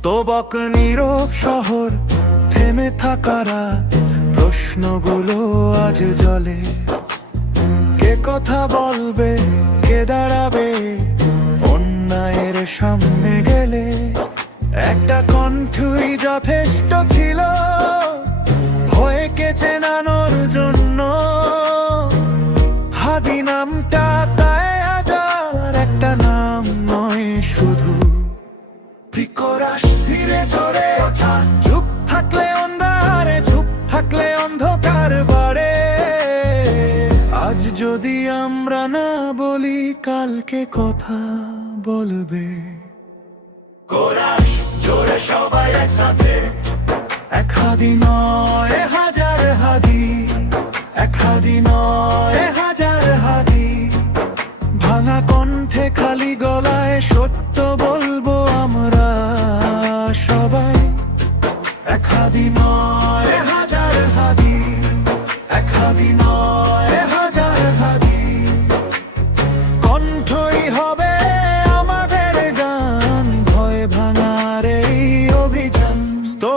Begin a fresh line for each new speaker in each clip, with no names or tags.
স্তবক নীরব শহর, থেমে থাকা রাত, প্রশ্নগুলো আজ জলে। কে কথা বলবে, কে দাঁড়াবে, অন্যায়ের সামনে গেলে। একটা কণ্ঠই যথেষ্ট ছিল, ভয়কে চেনানোর জন্য। যদি আমরা না বলি কালকে কথা বলবে। জোরে সবাই একসাথে। এক হাদি নয় হাজার হাদি। এক হাদি নয় হাজার হাদি। ভাঙা কণ্ঠে খালি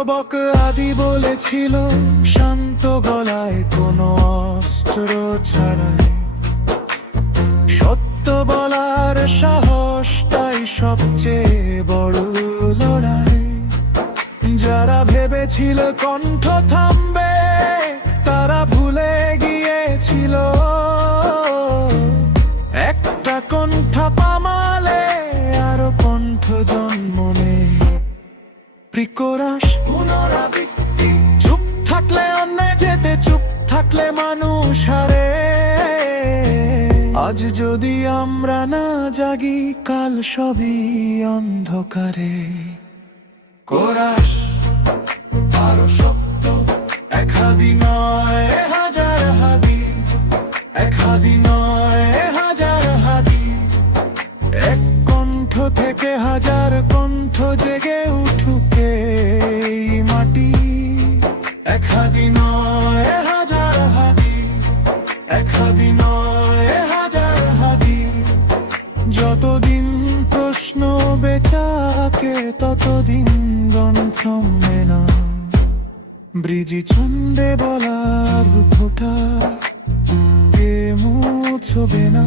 স্তবক আদি বলেছিল, শান্ত গলায় কোনো অস্ত্র ছাড়াই। সত্য বলার সাহসটাই সবচেয়ে বড় লড়াই। যারা ভেবেছিল কণ্ঠ থামবে, তারা ভুলে গিয়েছিল। একটা কণ্ঠ পামালে, আরও কণ্ঠ জন্ম নেই। প্রিকরাস থাকলে মানুষ হারে। আজ যদি আমরা না জাগি, কাল সবই অন্ধকারে। কোরাস, আরও শক্ত এক হাদি নয় হাজার হাদি। এক হাদি নয় হাজার হাদি। এক কণ্ঠ থেকে হাজার কণ্ঠ জেগে উঠুকে মাটি। এক হাদি নয় বেচাকে ততদিন গ্রন্থ মেনা ব্রিজি ছন্দে বলার ফোটা কে মুছবে না।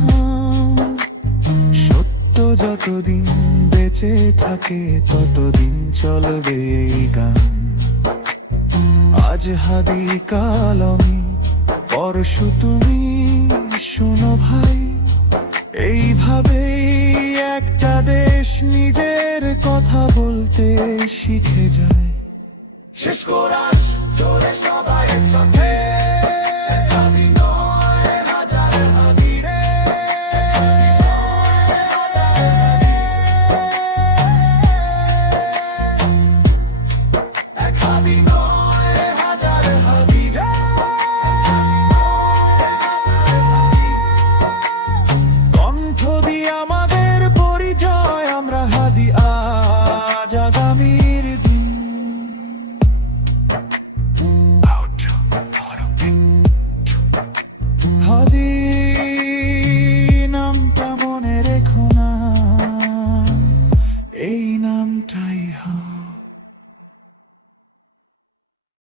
সত্য যতদিন বেঁচে থাকে, ততদিন চলবে গান। আজ হাদি কাল আমি, পরশু তুমি, শোনো ভাই দেশ নিজের কথা বলতে শিখে যায়। শেষ করাস চলে সবাই একসাথে।